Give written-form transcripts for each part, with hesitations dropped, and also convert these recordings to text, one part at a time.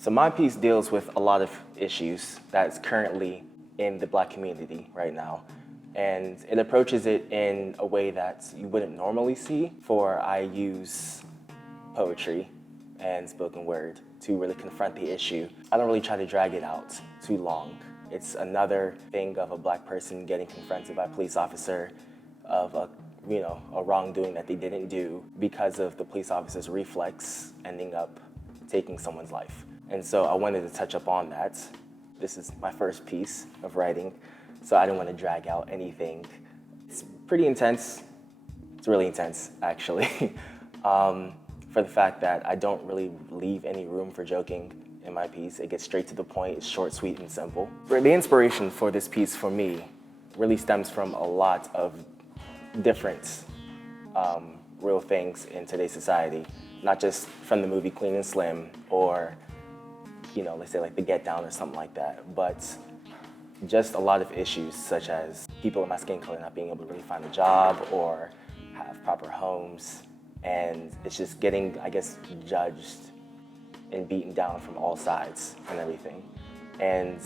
So my piece deals with a lot of issues that's currently in the Black community right now. And it approaches it in a way that you wouldn't normally see, for I use poetry and spoken word to really confront the issue. I don't really try to drag it out too long. It's another thing of a Black person getting confronted by a police officer of a wrongdoing that they didn't do because of the police officer's reflex ending up taking someone's life. And so I wanted to touch up on that. This is my first piece of writing, so I didn't want to drag out anything. It's pretty intense. It's really intense, actually, for the fact that I don't really leave any room for joking in my piece. It gets straight to the point. It's short, sweet, and simple. The inspiration for this piece for me really stems from a lot of different real things in today's society, not just from the movie Queen and Slim or, let's say like The Get Down or something like that, but just a lot of issues such as people of my skin color not being able to really find a job or have proper homes, and it's just getting, I guess, judged and beaten down from all sides and everything. And,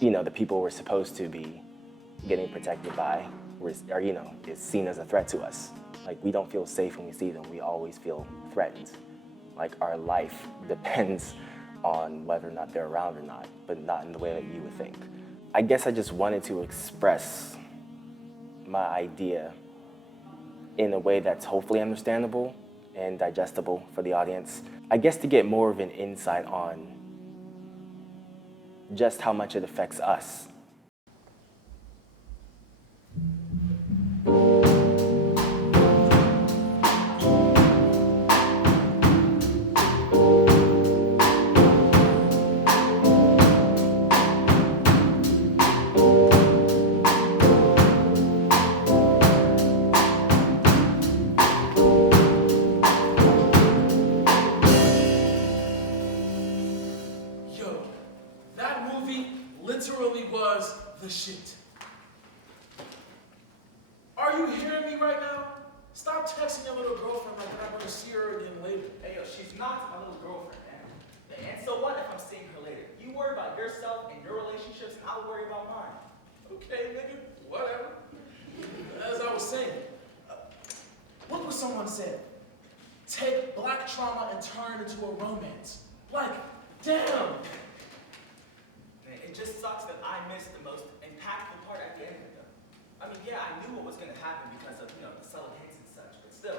the people we're supposed to be getting protected by is seen as a threat to us. Like, we don't feel safe when we see them. We always feel threatened. Like, our life depends on whether or not they're around or not, but not in the way that you would think. I guess I just wanted to express my idea in a way that's hopefully understandable and digestible for the audience. I guess to get more of an insight on just how much it affects us. Literally was the shit. Are you hearing me right now? Stop texting your little girlfriend like I'm gonna see her again later. Hey, yo, she's not my little girlfriend, man. And so what if I'm seeing her later? You worry about yourself and your relationships, and I'll worry about mine. Okay, nigga, whatever. As I was saying, look what someone said. Take Black trauma and turn it into a romance. Like, damn. It just sucks that I missed the most impactful part at the end of it. I mean, yeah, I knew what was going to happen because of, the subtle hints and such, but still.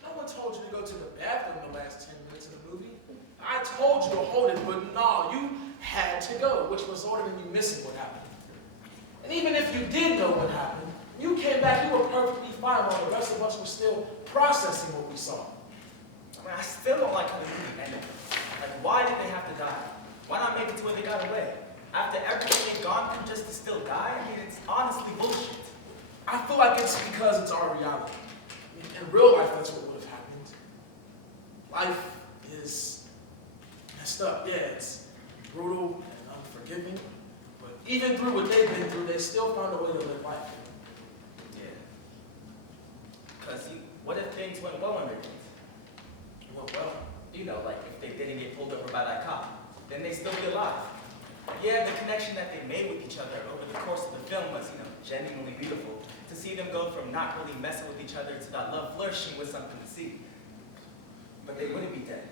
No one told you to go to the bathroom the last 10 minutes of the movie. I told you to hold it, but no, you had to go, which resulted in you missing what happened. And even if you did know what happened, you came back, you were perfectly fine while the rest of us were still processing what we saw. I mean, I still don't like how the movie ended. Like, why did they have to die? Why not make it to where they got away? After everything they've gone through just to still die? I mean, it's honestly bullshit. I feel like it's because it's our reality. In real life, that's what would have happened. Life is messed up. Yeah, it's brutal and unforgiving. But even through what they've been through, they still found a way to live life. Yeah. Because what if things went well under things? Well, Like if they didn't get pulled over by that cop, then they'd still be alive. Yeah, the connection that they made with each other over the course of the film was, genuinely beautiful. To see them go from not really messing with each other to that love flourishing was something to see. But they wouldn't be dead.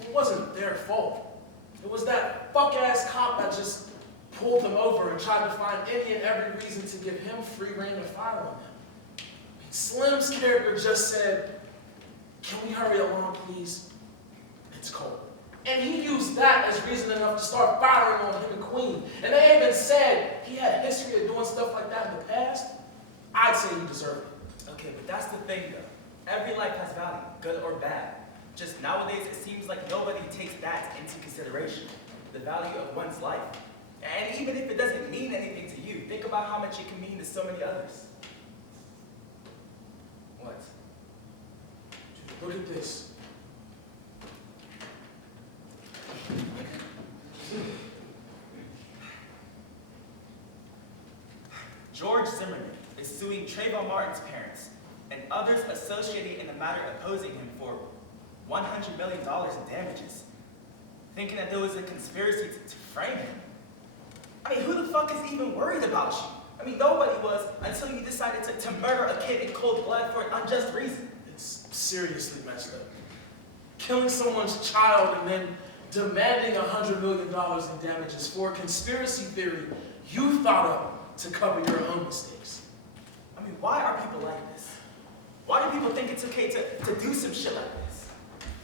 It wasn't their fault. It was that fuck-ass cop that just pulled them over and tried to find any and every reason to give him free rein to fire on them. Slim's character just said, "Can we hurry along, please? It's cold." And he used that as reason enough to start firing on him and Queen. And they even said he had a history of doing stuff like that in the past. I'd say he deserved it. Okay, but that's the thing though. Every life has value, good or bad. Just nowadays it seems like nobody takes that into consideration. The value of one's life. And even if it doesn't mean anything to you, think about how much it can mean to so many others. What? Look at this. George Zimmerman is suing Trayvon Martin's parents and others associated in the matter opposing him for $100 million in damages. thinking that there was a conspiracy to frame him. I mean, who the fuck is even worried about you? I mean, nobody was until you decided to murder a kid in cold blood for an unjust reason. It's seriously messed up. Killing someone's child and then demanding $100 million in damages for a conspiracy theory you thought up to cover your own mistakes. I mean, why are people like this? Why do people think it's okay to do some shit like this?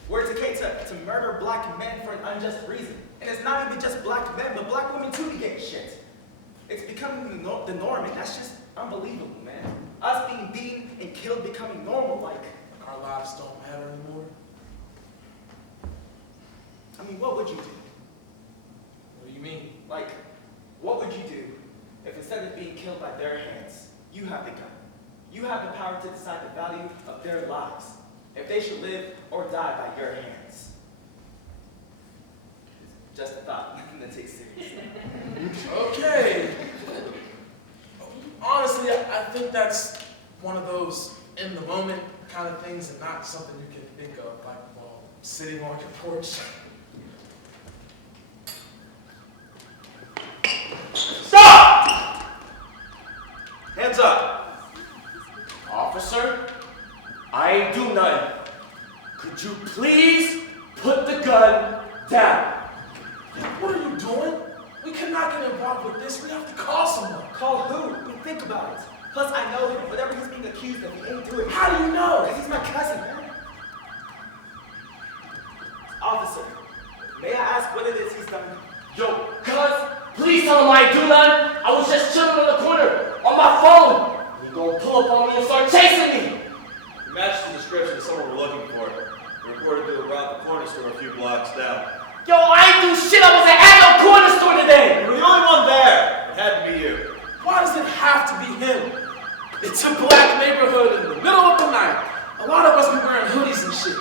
Where it's okay to murder black men for an unjust reason? And it's not even just black men, but black women too be getting shit. It's becoming the norm, and that's just unbelievable, man. Us being beaten and killed becoming normal, like. Our lives don't matter anymore. I mean, what would you do? What do you mean? Like, what would you do if instead of being killed by their hands, you have the gun? You have the power to decide the value of their lives, if they should live or die by your hands. Just a thought, nothing to take seriously. Okay. Honestly, I think that's one of those in the moment kind of things and not something you can think of like while sitting on your porch. Stop! Hands up. Officer, I ain't do nothing. Could you please put the gun down? What are you doing? We cannot get involved with this. We have to call someone. Call who? I mean, think about it. Plus, I know him. Whatever he's being accused of, he ain't doing it. How do you know? Because he's my cousin, man. Officer, may I ask what it is he's done? Yo, cuz, please tell him I ain't do nothing. I was just chilling on the corner on my phone. He gonna pull up on me and start chasing me. It matches the description of someone we're looking for. We're reported to have robbed the corner store a few blocks down. Yo, I ain't do shit. I wasn't at no corner store today. You were the only one there. It had to be you. Why does it have to be him? It's a black neighborhood in the middle of the night. A lot of us be wearing hoodies and shit.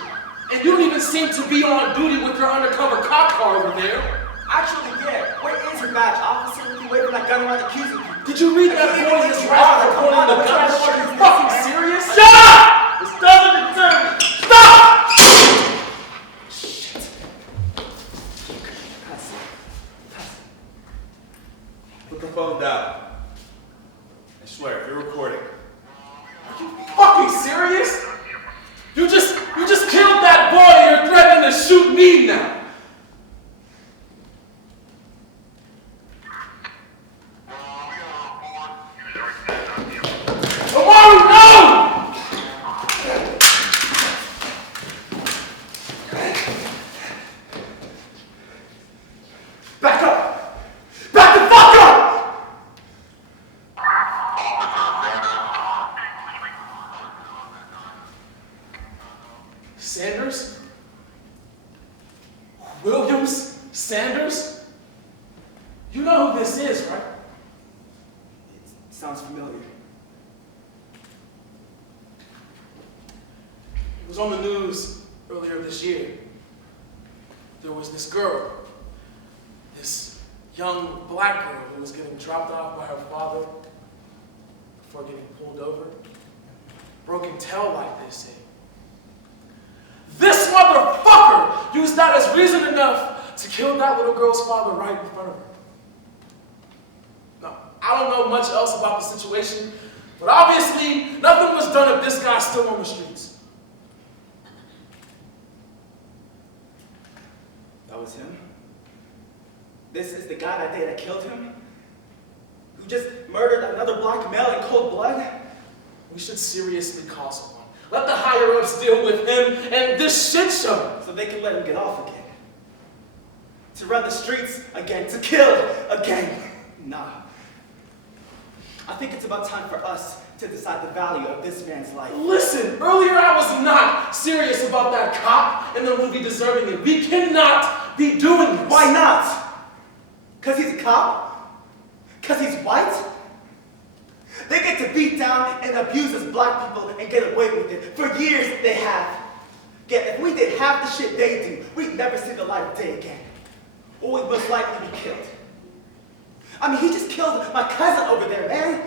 And you don't even seem to be on duty with your undercover cop car over there. Actually, yeah. Where is your badge, officer? With you waving that gun around accusing you? Did you read that boy in his rifle pointing the gun? Are you fucking serious? Shut up! This doesn't concern me. Stop! Put the phone down. I swear, if you're recording. Are you fucking serious? You just killed that boy and you're threatening to shoot me now. Amaru, no! Back up! Back the fuck up! Sanders? Williams? Sanders? You know who this is, right? It sounds familiar. It was on the news earlier this year. There was this girl, this young black girl who was getting dropped off by her father before getting pulled over. Broken tail light, they say. This motherfucker used that as reason enough to kill that little girl's father right in front of her. Now, I don't know much else about the situation, but obviously nothing was done if this guy's still on the streets. That was him? This is the guy that day that killed him? Who just murdered another black male in cold blood? We should seriously call someone. Let the higher-ups deal with him and this shit show. So they can let him get off again. To run the streets again, to kill again. Nah. I think it's about time for us to decide the value of this man's life. Listen, earlier I was not serious about that cop and the movie deserving it. We cannot be doing this. Why not? Because he's a cop? Because he's white? They get to beat down and abuse us black people and get away with it. For years they have. Yet if we did half the shit they do, we'd never see the light of day again. Or we'd most likely be killed. I mean, he just killed my cousin over there, man.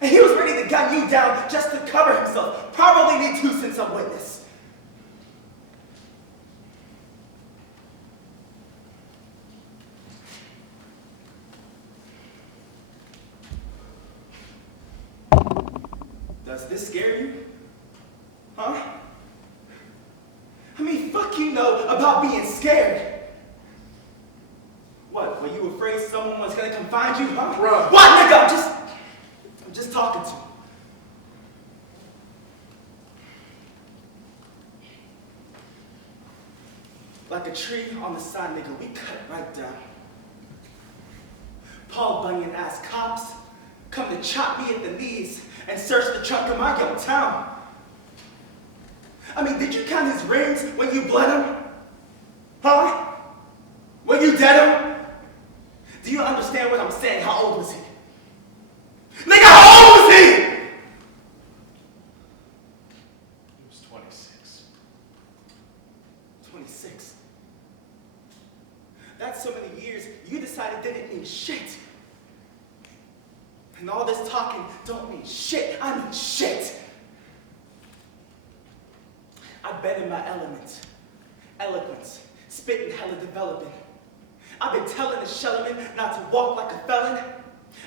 And he was ready to gun you down just to cover himself. Probably me too, since I'm witness. Does this scare you? Huh? I mean, fuck you know about being scared. What, were you afraid someone was gonna come find you, huh? Bruh. What, nigga? I'm just talking to you. Like a tree on the side, nigga, we cut right down. Paul Bunyan-ass cops come to chop me at the knees and search the trunk of my young town. I mean, did you count his rings when you bled him? Huh? When you dead him? Do you understand what I'm saying? How old was he? Nigga, how old was he? He was 26. 26. That's so many years you decided didn't mean shit. And all this talking don't mean shit. I mean shit. I've been in my element. Eloquence. Spitting hella developing. I've been telling the Shellerman not to walk like a felon.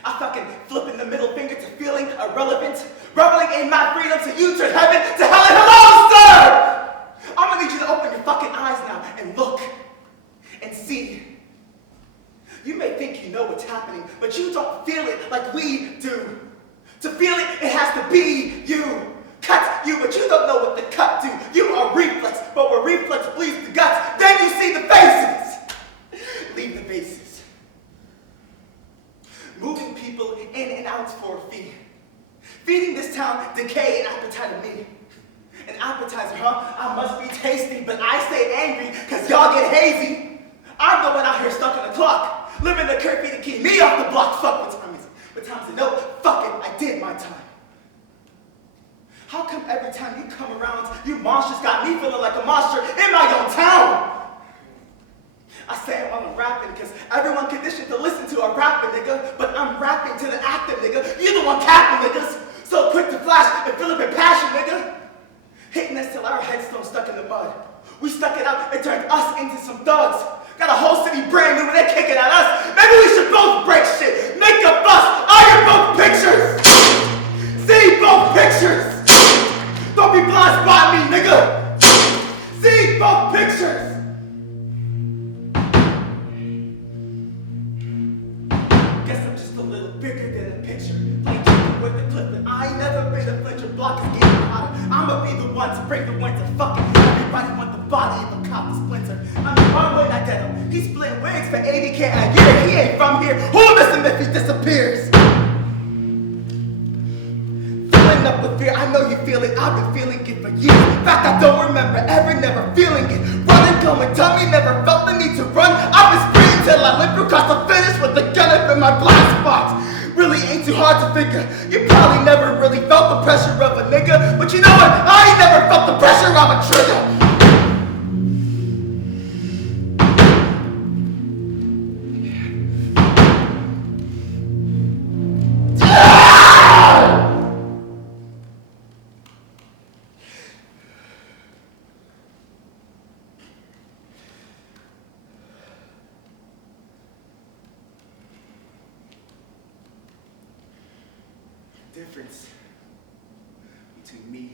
I fucking flipping the middle finger to feeling irrelevant. Reveling in my freedom to you turn heaven to hell and hello, sir! I'm gonna need you to open your fucking eyes now and look and see. You may think you know what's happening, but you don't feel it like we do. To feel it, it has to be you. Cut you, but you don't know what the cut do. You are reflex, but where reflex bleeds the guts, then you see the faces. Leave the faces. Moving people in and out for a fee. Feeding this town decay and appetite of me. An appetizer, huh? I must be tasty, but I stay angry because y'all get hazy. I'm the one out here stuck on the clock. Living the curfew to keep me off the block. Fuck what time is it? What time is it? No, fuck it, I did my time. How come every time you come around, you monsters got me feeling like a monster in my own town? I say it while I'm rapping because everyone conditioned to listen to a rapper, nigga. But I'm rapping to the actor, nigga. You the one capping, niggas. So quick to flash and fill up in passion, nigga. Hitting us till our headstones stuck in the mud. We stuck it out and turned us into some thugs. Got a whole city brand new and they're kicking at us. Maybe we should both break shit. Make a fuss. Iron both pictures. See both pictures. Don't be blind spot me, nigga. See both pictures. Guess I'm just a little bigger than a picture. Play chicken with the clip, but I ain't never been a flincher. Block is getting hotter. I'ma be the one to break the winter. Fucking everybody want the body of a cop to splinter. I mean, one way I get him. He's splitting wigs for 80K a year. He ain't from here. Who'll miss him if he disappears? Filling up with fear, I know you feel it. I've been feeling it for years. In fact, I don't remember ever, never feeling it. Running, going dummy, never felt the need to run. I've been sprinting till I live across the finish with the gun up in my blind spot. Really ain't too hard to figure. You probably never really felt the pressure of a nigga. But you know what? I ain't never felt the pressure of a trigger. Difference between me